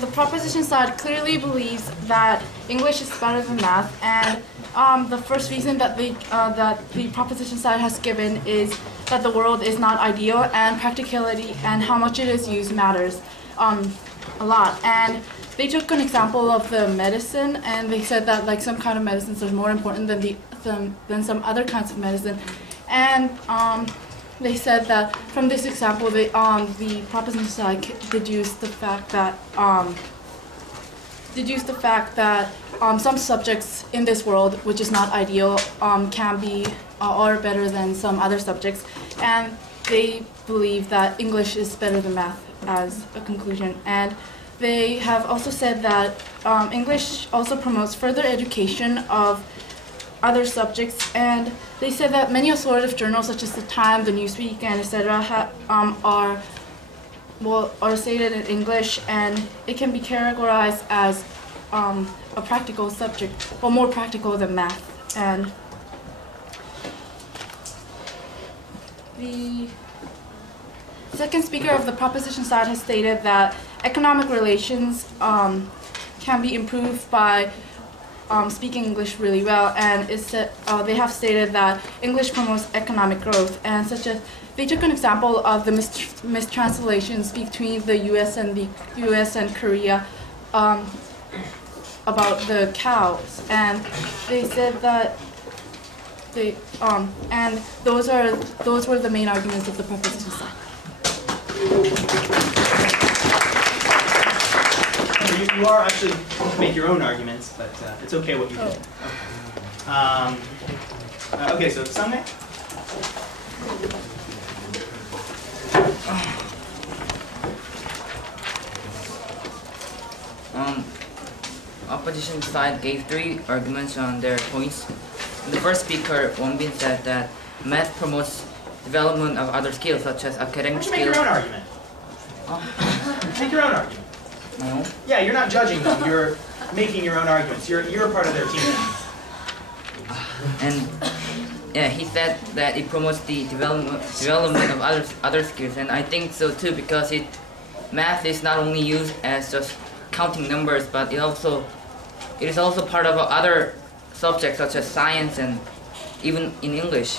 The proposition side clearly believes that English is better than math, and the first reason that the proposition side has given is that the world is not ideal, and practicality and how much it is used matters a lot. And they took an example of the medicine, and they said that like some kind of medicines are more important than some other kinds of medicine, and they said that from this example, the proposition side deduced the fact that some subjects in this world, which is not ideal, can be or better than some other subjects, and they believe that English is better than math as a conclusion. And they have also said that English also promotes further education of other subjects, and they said that many authoritative journals such as the Time, the Newsweek, and etc. Are stated in English, and it can be categorized as a practical subject, or more practical than math. And the second speaker of the proposition side has stated that economic relations can be improved by speaking English really well, and they have stated that English promotes economic growth, and such as they took an example of the mistranslations between the U.S. and Korea about the cows, and they said that and those were the main arguments of the proposition side. You are actually to make your own arguments, but it's okay what you do. Okay, so Sunday. Opposition side gave 3 arguments on their points. The first speaker, Wonbin, said that math promotes development of other skills such as academic skills. Make your own argument. Make your own argument. No. Yeah, you're not judging them. You're making your own arguments. You're a part of their team. And yeah, he said that it promotes the development of other skills, and I think so too, because math is not only used as just counting numbers, but it is also part of other subjects such as science and even in English.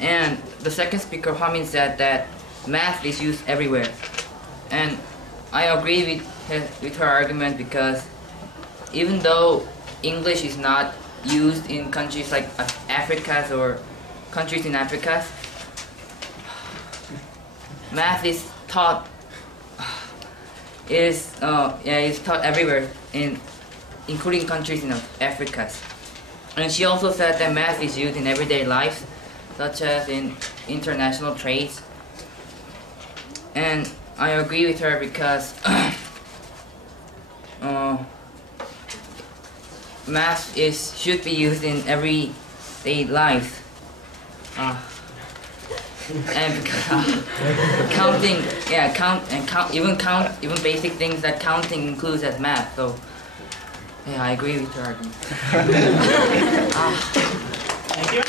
And the second speaker, Hwamin, said that math is used everywhere, and I agree with her argument, because even though English is not used in countries like Africa or countries in Africa, math is taught. It's taught everywhere, including countries in Africa. And she also said that math is used in everyday life, such as in international trades. And I agree with her because math should be used in everyday life, and because counting, even basic things that counting includes as math. So yeah, I agree with her argument. Thank you.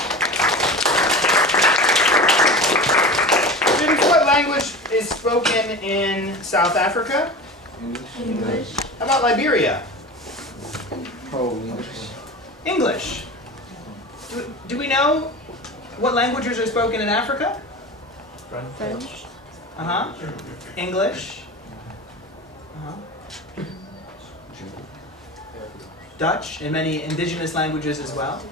Students, what language is spoken in South Africa? English. How about Liberia? Oh, English. English. Do we know what languages are spoken in Africa? French. Uh-huh. English. Uh-huh. Dutch, and many indigenous languages as well.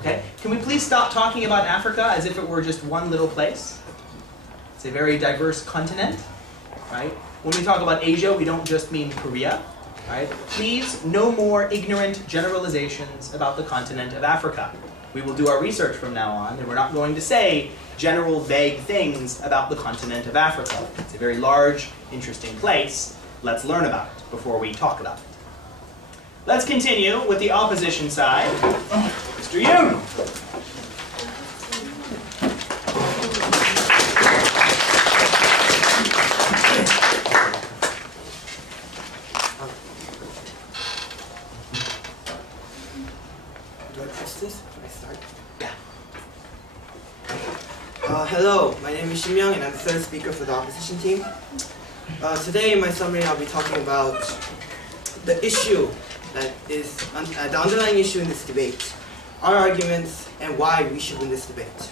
Okay. Can we please stop talking about Africa as if it were just one little place? It's a very diverse continent, right? When we talk about Asia, we don't just mean Korea, right? Please, no more ignorant generalizations about the continent of Africa. We will do our research from now on, and we're not going to say general vague things about the continent of Africa. It's a very large, interesting place. Let's learn about it before we talk about it. Let's continue with the opposition side. Mr. Yoon. Do I press this? I start? Yeah. Hello, my name is Shimyoung and I'm the third speaker for the opposition team. Today in my summary I'll be talking about the issue that is the underlying issue in this debate, our arguments and why we should win this debate.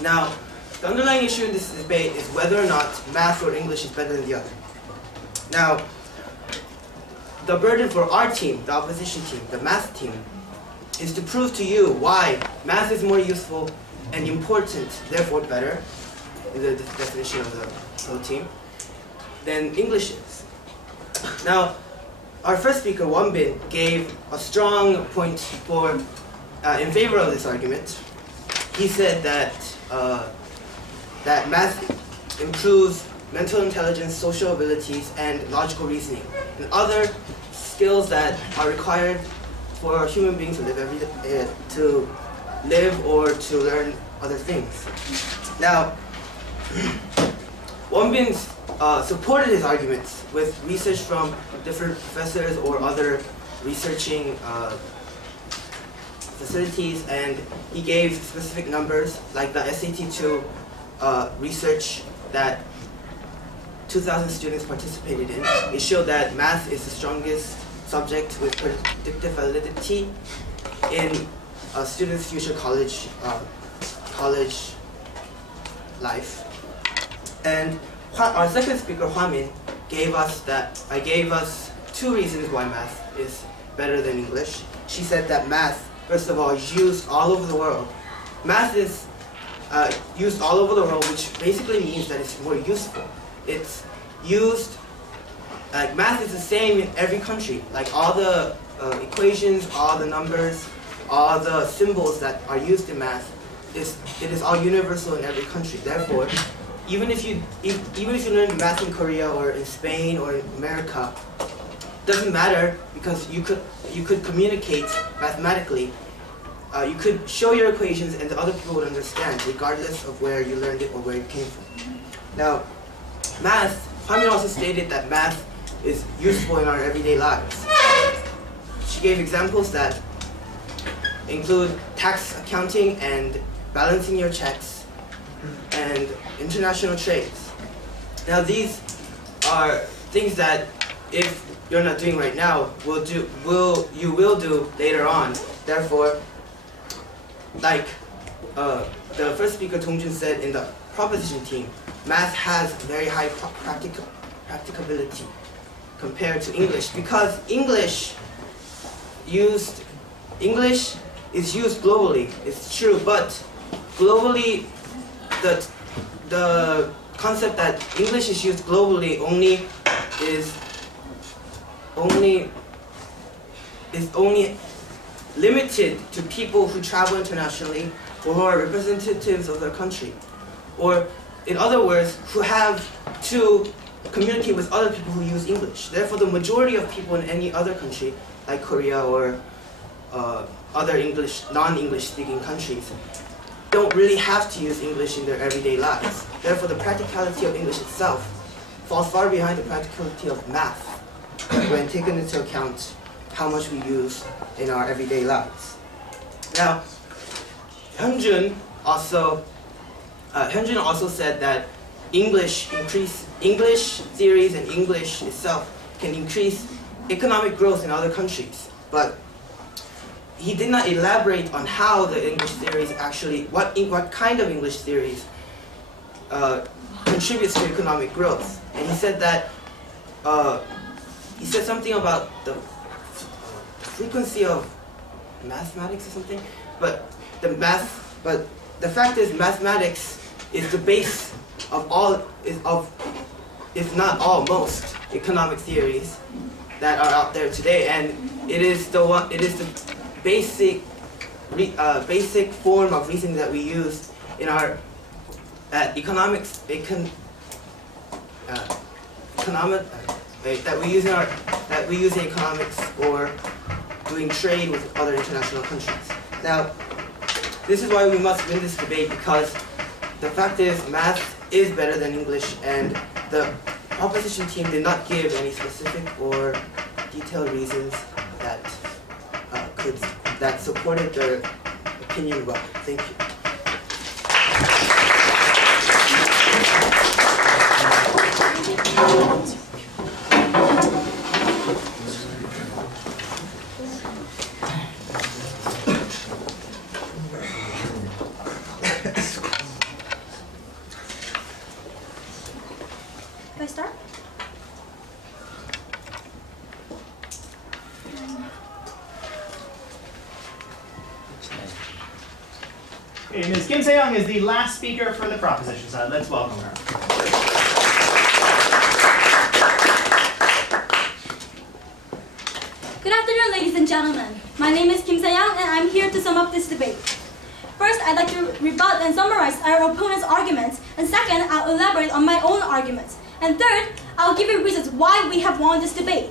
Now, the underlying issue in this debate is whether or not math or English is better than the other. Now, the burden for our team, the opposition team, the math team, is to prove to you why math is more useful and important, therefore better, in the definition of the whole team, than English is. Now, our first speaker, Wonbin, gave a strong point in favor of this argument. He said that that math improves mental intelligence, social abilities, and logical reasoning, and other skills that are required for human beings to live or to learn other things. Now, Wonbin supported his arguments with research from different professors or other researching facilities, and he gave specific numbers like the SAT-2 research that 2,000 students participated in. It showed that math is the strongest subject with predictive validity in a student's future college life. And our second speaker, Hwamin, gave us two reasons why math is better than English. She said that math, first of all, is used all over the world. Math is used all over the world, which basically means that it's more useful. It's used, like math is the same in every country. Like all the equations, all the numbers, all the symbols that are used in math, it is all universal in every country. Therefore, even if you learn math in Korea or in Spain or in America, it doesn't matter, because you could communicate mathematically. You could show your equations and the other people would understand, regardless of where you learned it or where it came from. Now, math, Hwamin also stated that math is useful in our everyday lives. She gave examples that include tax accounting and balancing your checks and international trades. Now, these are things that if you're not doing right now, you will do later on. Therefore, like the first speaker, Dongjun, said in the proposition team, math has very high practicability compared to English, because English is used globally. It's true, but globally, the concept that English is used globally is only limited to people who travel internationally or who are representatives of their country, or in other words, who have to communicate with other people who use English. Therefore, the majority of people in any other country, like Korea or other non-English speaking countries, don't really have to use English in their everyday lives. Therefore, the practicality of English itself falls far behind the practicality of math when taken into account how much we use in our everyday lives. Now, Hyunjun also said that English theories and English itself can increase economic growth in other countries, but he did not elaborate on how the English theories actually, what kind of English theories contributes to economic growth. And he said that he said something about the frequency of mathematics or something, but the fact is, mathematics is the base of all, if not all, most economic theories that are out there today, and it is the basic form of reasoning that we use in our that we use in economics or doing trade with other international countries. Now, this is why we must win this debate, because the fact is, math is better than English, and the opposition team did not give any specific or detailed reasons that supported their opinion well. Thank you. I start? Okay, Ms. Kim Se-young is the last speaker for the proposition side. Let's welcome her. Good afternoon, ladies and gentlemen. My name is Kim Se-young, and I'm here to sum up this debate. First, I'd like to rebut and summarize our opponent's arguments, and second, I'll elaborate on my own arguments. And third, I'll give you reasons why we have won this debate.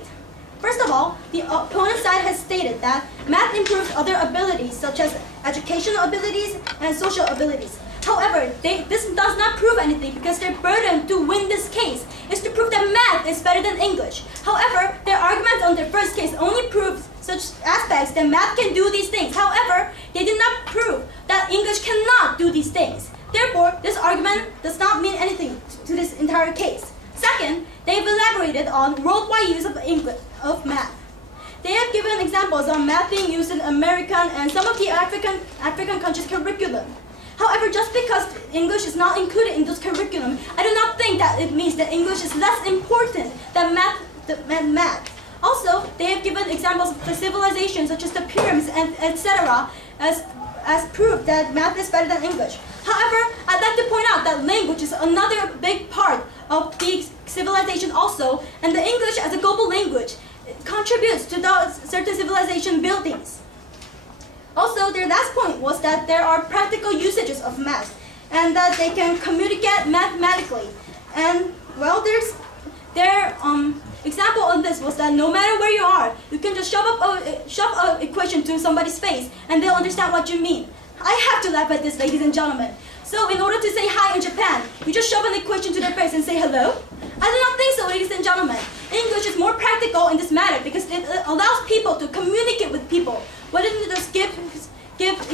First of all, the opponent side has stated that math improves other abilities such as educational abilities and social abilities. However, this does not prove anything because their burden to win this case is to prove that math is better than English. However, their arguments on their first case only proves such aspects that math can do these things. However, they did not prove that English cannot do these things. Therefore, this argument does not mean anything to this entire case. Second, they've elaborated on worldwide use of math. They have given examples of math being used in American and some of the African countries' curriculum. However, just because English is not included in those curriculum, I do not think that it means that English is less important than math. Also, they have given examples of the civilizations such as the pyramids and etc. as proof that math is better than English. However, I'd like to point out that language is another big part of the civilization also, and the English as a global language contributes to those certain civilization buildings. Also, their last point was that there are practical usages of math, and that they can communicate mathematically. And well, their example on this was that no matter where you are, you can just shove an equation to somebody's face, and they'll understand what you mean. I have to laugh at this, ladies and gentlemen. So in order to say hi in Japan, you just shove an equation to their face and say hello? I do not think so, ladies and gentlemen. English is more practical in this matter because it allows people to communicate with people. Why didn't you just give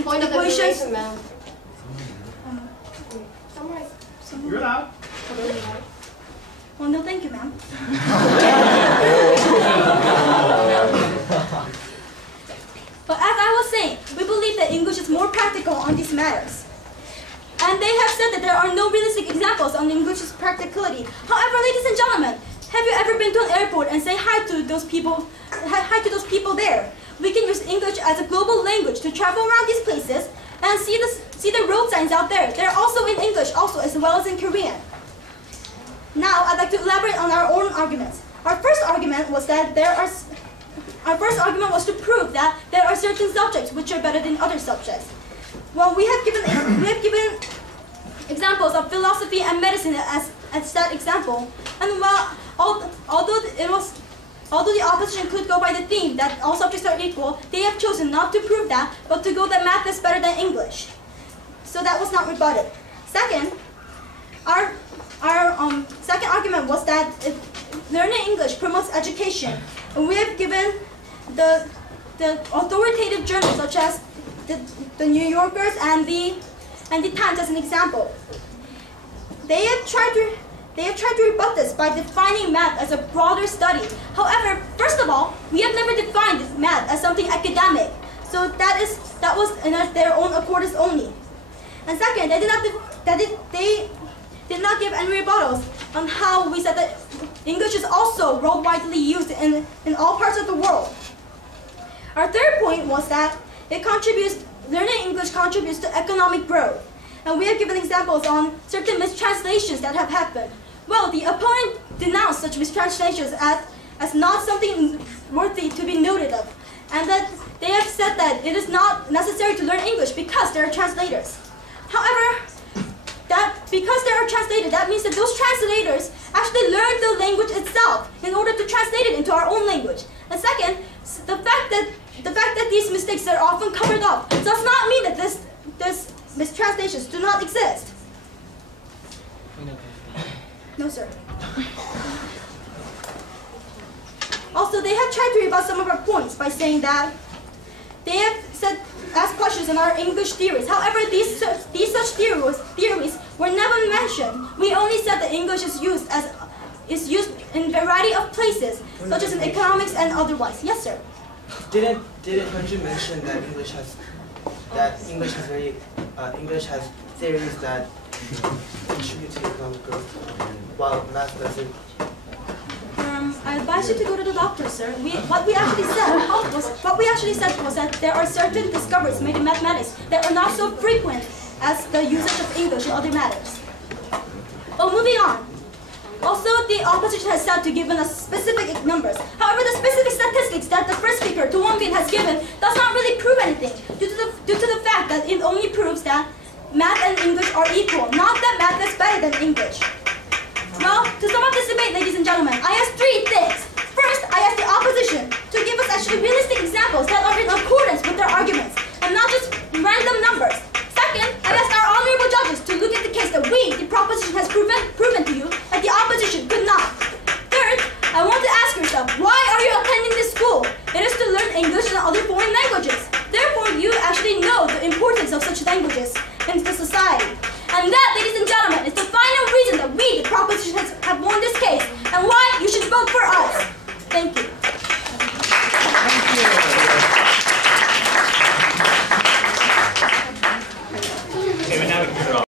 Point equations? of the You're allowed. Well, no, thank you, ma'am. But as I was saying, we believe that English is more practical on these matters. And they have said that there are no realistic examples on English's practicality. However, ladies and gentlemen, have you ever been to an airport and say hi to those people there? We can use English as a global language to travel around these places and see the road signs out there. They're also in English, also as well as in Korean. Now, I'd like to elaborate on our own arguments. Our first argument was to prove that there are certain subjects which are better than other subjects. Well, we have given examples of philosophy and medicine as that example. And well, although the opposition could go by the theme that all subjects are equal, they have chosen not to prove that, but to go that math is better than English. So that was not rebutted. Second, our second argument was that learning English promotes education. And we have given the authoritative journals such as the New Yorkers and the Times as an example. They have tried to rebut this by defining math as a broader study. However, first of all, we have never defined math as something academic. So that was in their own accordance only. And second, they did not give any rebuttals on how we said that English is also worldwide used in all parts of the world. Our third point was that learning English contributes to economic growth. And we have given examples on certain mistranslations that have happened. Well, the opponent denounced such mistranslations as not something worthy to be noted of. And that they have said that it is not necessary to learn English because there are translators. However, because there are translators, that means that those translators actually learn the language itself in order to translate it into our own language. And second, the fact that these mistakes are often covered up does not mean that this mistranslations do not exist. No, sir. Also, they have tried to rebut some of our points by saying that they have asked questions on our English theories. However, these such theories were never mentioned. We only said that English is used as is used in a variety of places, such as in economics and otherwise. Yes, sir. Didn't Hunju mention that English has theories that contribute to economic growth, while math doesn't? I advise you to go to the doctor, sir. What we actually said was that there are certain discoveries made in mathematics that are not so frequent as the usage of English in other matters. Oh, moving on. Also, the opposition has said to given us specific numbers. However, the specific statistics that the first speaker, Daewon, has given does not really prove anything, due to the fact that it only proves that math and English are equal, not that math is better than English. Well, to sum up this debate, ladies and gentlemen, I asked three things. First, I asked the opposition to give us actually realistic examples that are in accordance with their arguments, and not just random numbers.